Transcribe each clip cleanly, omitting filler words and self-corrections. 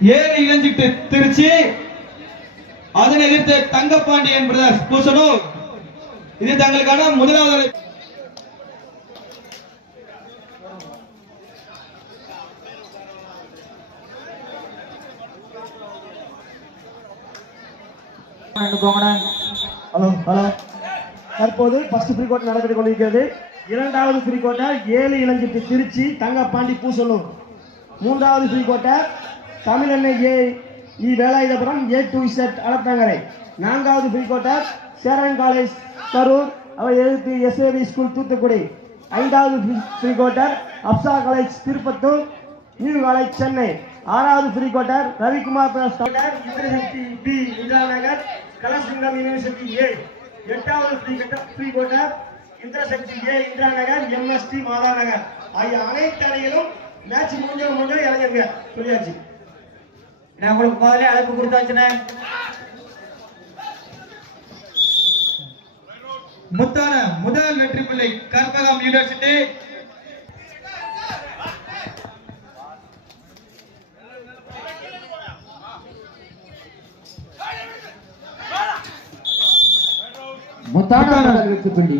ஏழு இளஞ்சிட்டு திருச்சி, அதனை எதிர்த்து தங்கப்பாண்டியன் பிரதர்ஸ் பூசனூர். இது தங்களுக்கான முதலாவது ஹலோ ஹலோ. தற்போது ஃபர்ஸ்ட் ஃப்ரீ கோட் நடைபெற்றுக் கொண்டிருக்கிறது. இரண்டாவது ஃப்ரீ கோட்டர் 7 இளஞ்சிட்டு திருச்சி தங்கப்பாண்டி பூசலூர். மூன்றாவது ஃப்ரீ கோட்டர் தமிழெண்ணை இ வேலாயுதபுரம் A2Z அலப்பங்கரை. நான்காவது pre quarter Cheran college Karur, அவை எதிர்த்து SAV ஸ்கூல் தூத்துக்குடி. ஐந்தாவது ஃப்ரீ கோட்டர் அப்சா college Tirupattur, new college Chennai. ஆறாவது pre quarter Ravikumar Indirasakthi B Indira Nagar Kalasingam university A. எட்டாவது pre quarter Indirasakthi A Indira Nagar MST Matha நகர். ஆகிய அனைத்து அணிகளும் மேட்ச் முடிஞ்ச இளைஞருங்க சொல்லியாச்சு. நான் உங்களுக்கு முதல்ல அழைப்பு கொடுத்தாச்சுனே. முத்தான முதல் வெற்றி பிள்ளை கற்பகம் யூனிவர்சிட்டி. முத்தான வெற்றி பிள்ளை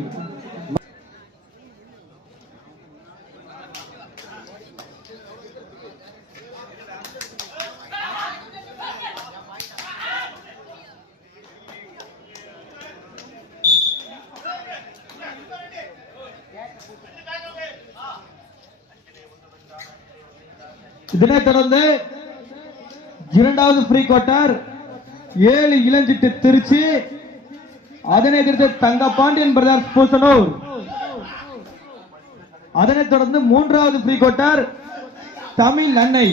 இதனைத் தொடர்ந்து இரண்டாவது ஃப்ரீ குவார்ட்டர் 7 இளஞ்சிட்டு திருச்சி, அதனை எதிர்த்து தங்கப்பாண்டியன் பிரதர்ஸ் பூசனூர். அதனைத் தொடர்ந்து மூன்றாவது ஃப்ரீ குவார்ட்டர் தமிழ் அன்னை.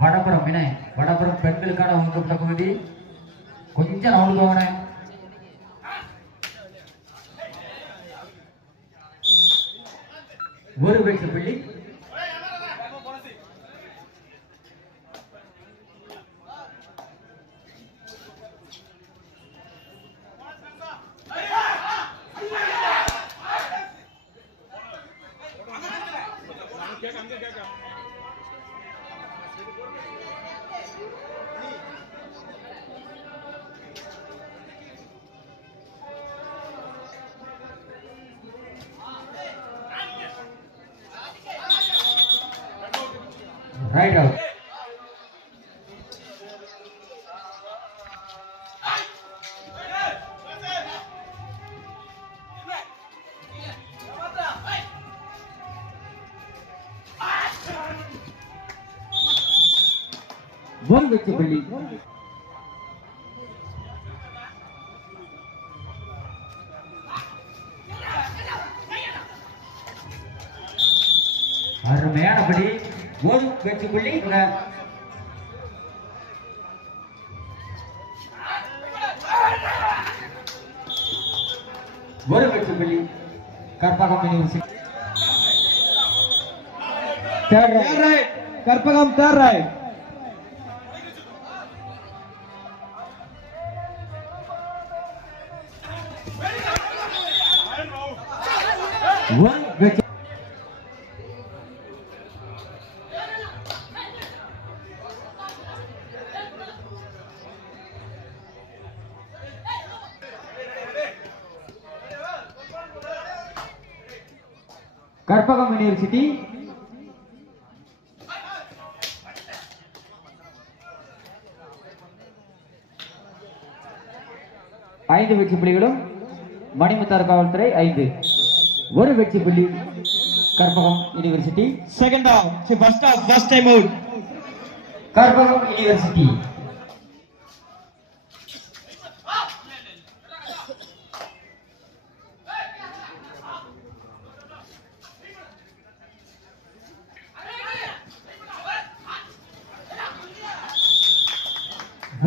வடபுறம் என்ன வடபுறம் பெண்களுக்கான ஒதுக்கப்பட்ட பகுதி. கொஞ்சம் நவுந்து போகணும். ஒரு வெற்றி புள்ளி right out. one வெற்றி புள்ளி. அருமையானபடி ஒரு வெற்றி புள்ளி. ஒரு வெற்றி புள்ளி Karpagam university. Karpagam third right. one வெற்றி கற்பகம் யூனிவர்சிட்டி. ஐந்து வெற்றி புள்ளிகளும் மணிமுத்தார் காவல்துறை 5. ஒரு வெற்றி புள்ளி Karpagam university. Second half first time out Karpagam university.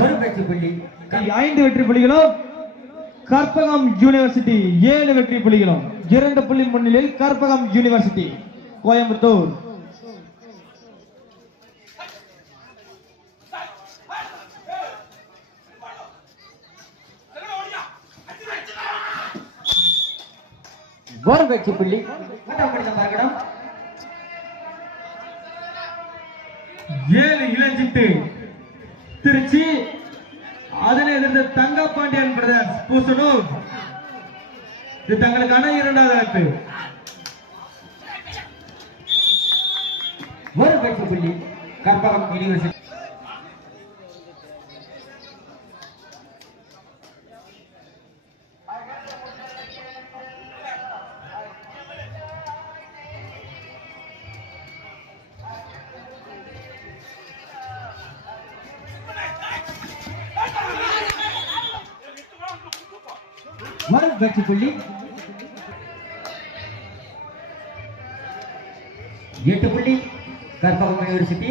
ஒரு வெற்றி புள்ளி 5 வெற்றி புள்ளிகளும் கற்பகம் யூனிவர்சிட்டி 7 வெற்றி புள்ளிகளும். 2 புள்ளி முன்னிலையில் கற்பகம் யூனிவர்சிட்டி கோயம்புத்தூர். ஒரு வெற்றி புள்ளி. மூன்றாம் கடிதம் மறுகடம் 7 இளஞ்சிட்டு திருச்சி. அதனை எதிர்த்து தங்கப்பாண்டியன் பிரதர்ஸ் பூசனூர். இது தங்களுக்கான இரண்டாவது அழைப்பு. ஒரு வெற்றி புள்ளி கற்பகம் யூனிவர்சிட்டி. ஒரு வெற்றி புள்ளி. 8 புள்ளி கற்பகம் யூனிவர்சிட்டி.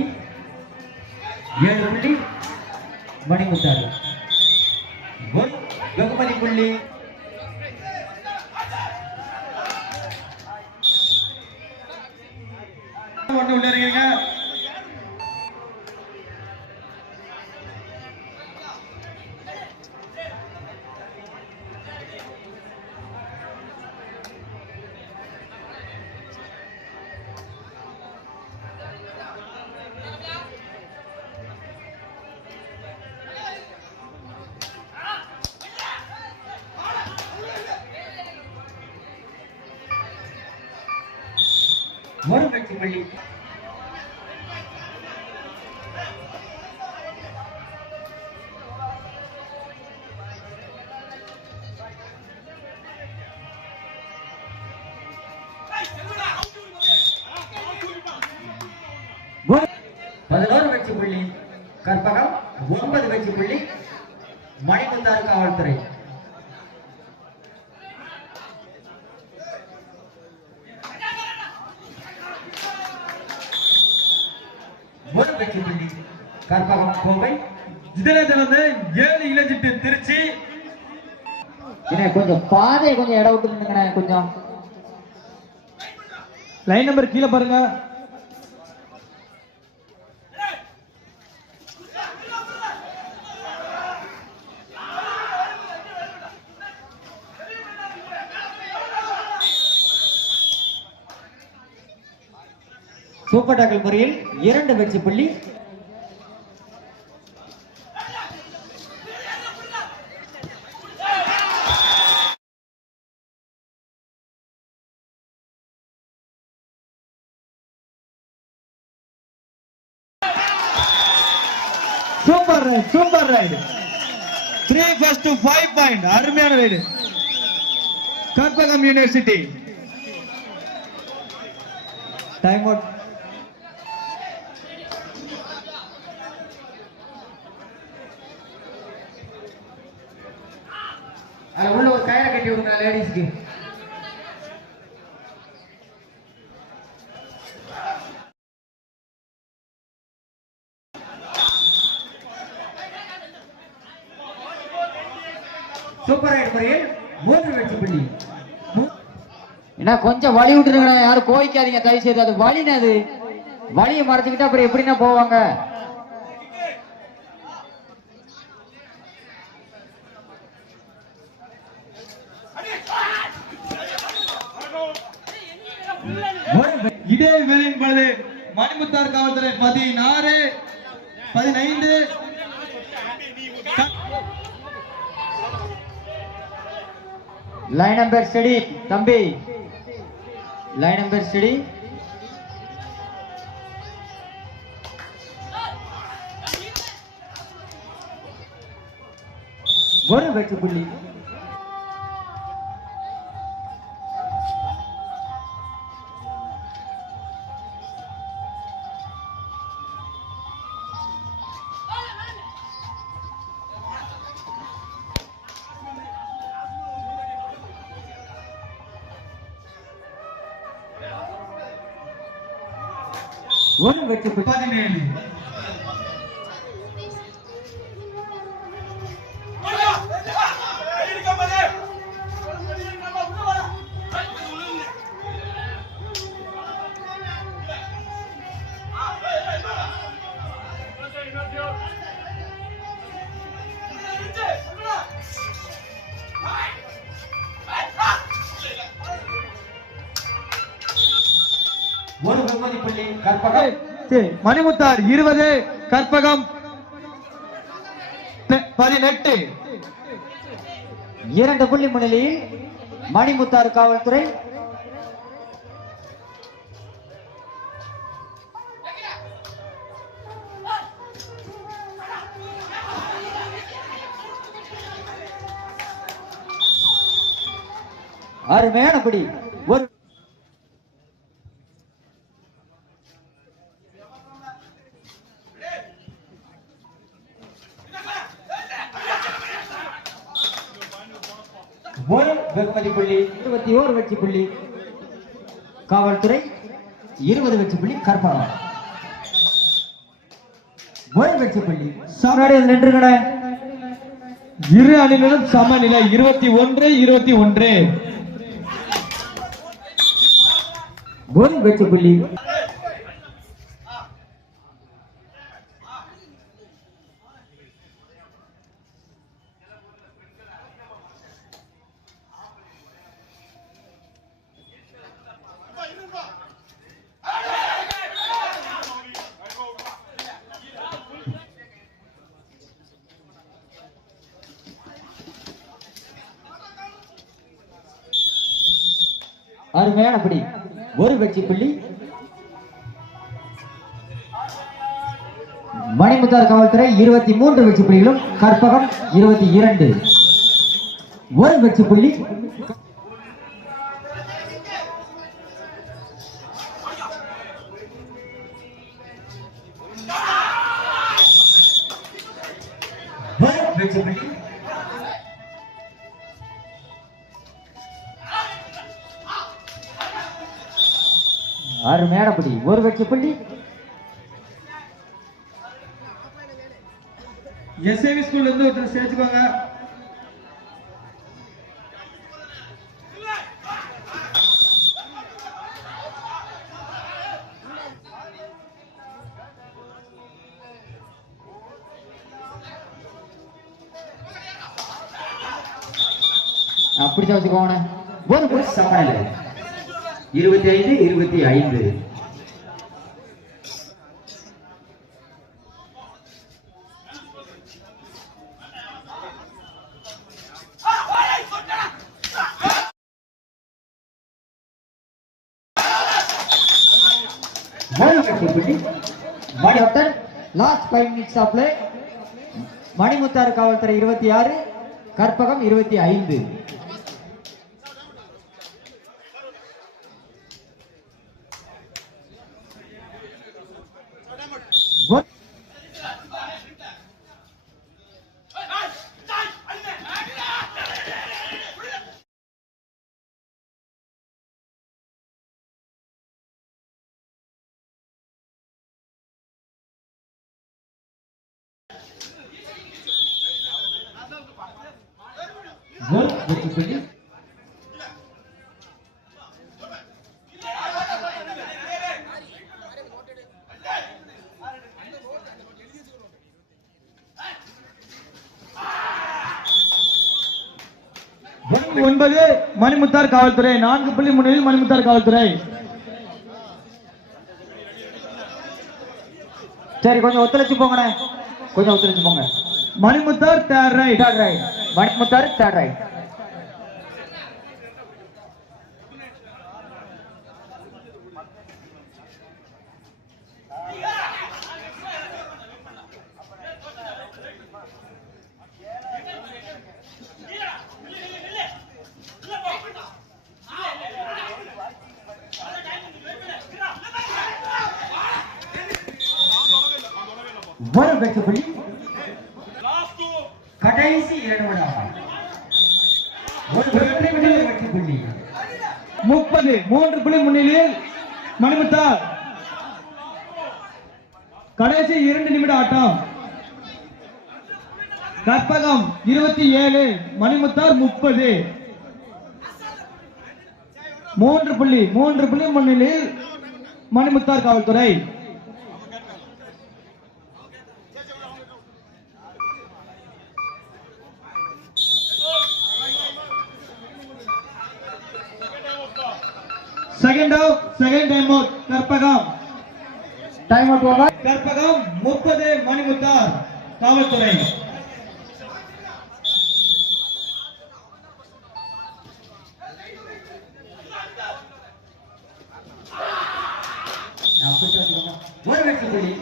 7 புள்ளி மணிமுத்தாறு. ஒரு வெகுமதி புள்ளி. உள்ள இருக்கீங்க. ஒரு வெற்றி புள்ளி. பதினோரு வெற்றி புள்ளி கற்பகம். 9 வெற்றி புள்ளி மணிமுத்தாறு காவல்துறை. ஒரு வெற்றி புள்ளி கற்பகம் கோவை. இதனை தொடர்ந்து 7 இளஞ்சிட்டு திருச்சி. கொஞ்சம் பாதையை கொஞ்சம் இடம் விட்டு நின்னுங்கண்ணே. கொஞ்சம் லைன் நம்பர் கீழே பாருங்க. சூப்பர் டாக்கல் முறையில் 2 வெற்றி புள்ளி. Super raid. 3 first to 5 point. அருமையான raid Karpagam university. Time out. அது உள்ள ஒரு கயிறை கட்டி விடுங்க லேடிஸ்க்கு. சூப்பர் ரைட் முறையில் 3 வெற்றி புள்ளி. என்ன கொஞ்சம் வழி விட்டுருங்க. யாரும் கோவிக்காதீங்க தயவு செய்து. அது வழின்னு, அது வழியை மறைச்சுக்கிட்டா அப்புறம் எப்படின்னா போவாங்க. இதே வேலையின் பொழுது மணிமுத்தாறு காவல்துறை 16 15. லைன் நம்பர் ஸ்டடி தம்பி. Line number study. ஒரு வெற்றி புள்ளி. ஒரு வெற்றி புள்ளி. 17. ஒரு வெகுமதி புள்ளி கற்பகம். மணிமுத்தார் 20 கற்பகம் 18. 2 புள்ளி முன்னிலையில் மணிமுத்தாறு காவல்துறை. அருமையானபடி ஒரு வெகுமதி புள்ளி 21 வெற்றி புள்ளி காவல்துறை, 20 வெற்றி புள்ளி கற்பகம். ஒரு வெற்றி புள்ளி சமநிலையில் நின்றுகட. இரு அணிகளும் சமநிலை 21-21. ஒரு வெற்றி புள்ளி அருமையானபடி ஒரு வெற்றி புள்ளி மணிமுத்தார் காவல்துறை. 23 வெற்றி புள்ளிகளும் கற்பகம் 22. ஒரு வெற்றி புள்ளி வெற்றி புள்ளி அருமையானபடி ஒரு வெற்றி புள்ளி. எஸ்ஏவி ஸ்கூல்ல இருந்து ஒருத்தர் சேர்த்துக்கோங்க. அப்படி வச்சுக்கோங்க. ஒரு சமநிலை 25-25. Last 5 minutes of play. Manimuthar காவல்துறை 26, கற்பகம் 25. வெற்றி புள்ளி ஒன்பது மணிமுத்தார் காவல்துறை. 4 புள்ளி முன்னிலையில் மணிமுத்தார் காவல்துறை. சரி, கொஞ்சம் ஒத்துழைச்சு போங்க, கொஞ்சம் ஒத்துழைச்சு போங்க. Manimuthar third right. Manimuthar third right. ஒரு வெற்றி புள்ளி. கடைசி 2 நிமிடம். ஒரு வெற்றி புள்ளி 30. 3 புள்ளி முன்னிலையில் மணிமுத்தார். கடைசி 2 நிமிட ஆட்டம். கற்பகம் 27, மணிமுத்தார் 30. 3 புள்ளி முன்னிலையில் மணிமுத்தார் காவல்துறை. Second time time out Karpagam. Time out over. Karpagam 30, Manimuthar காவல்துறை. ஒரு வெற்றி புள்ளி.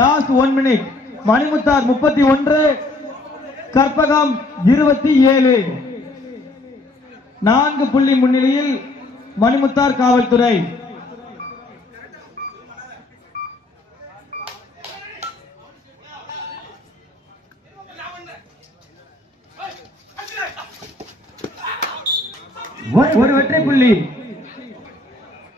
Last 1 minute. மணிமுத்தார் 31, கற்பகம் 27. 4 புள்ளி முன்னிலையில் மணிமுத்தார் காவல்துறை. ஒரு வெற்றி புள்ளி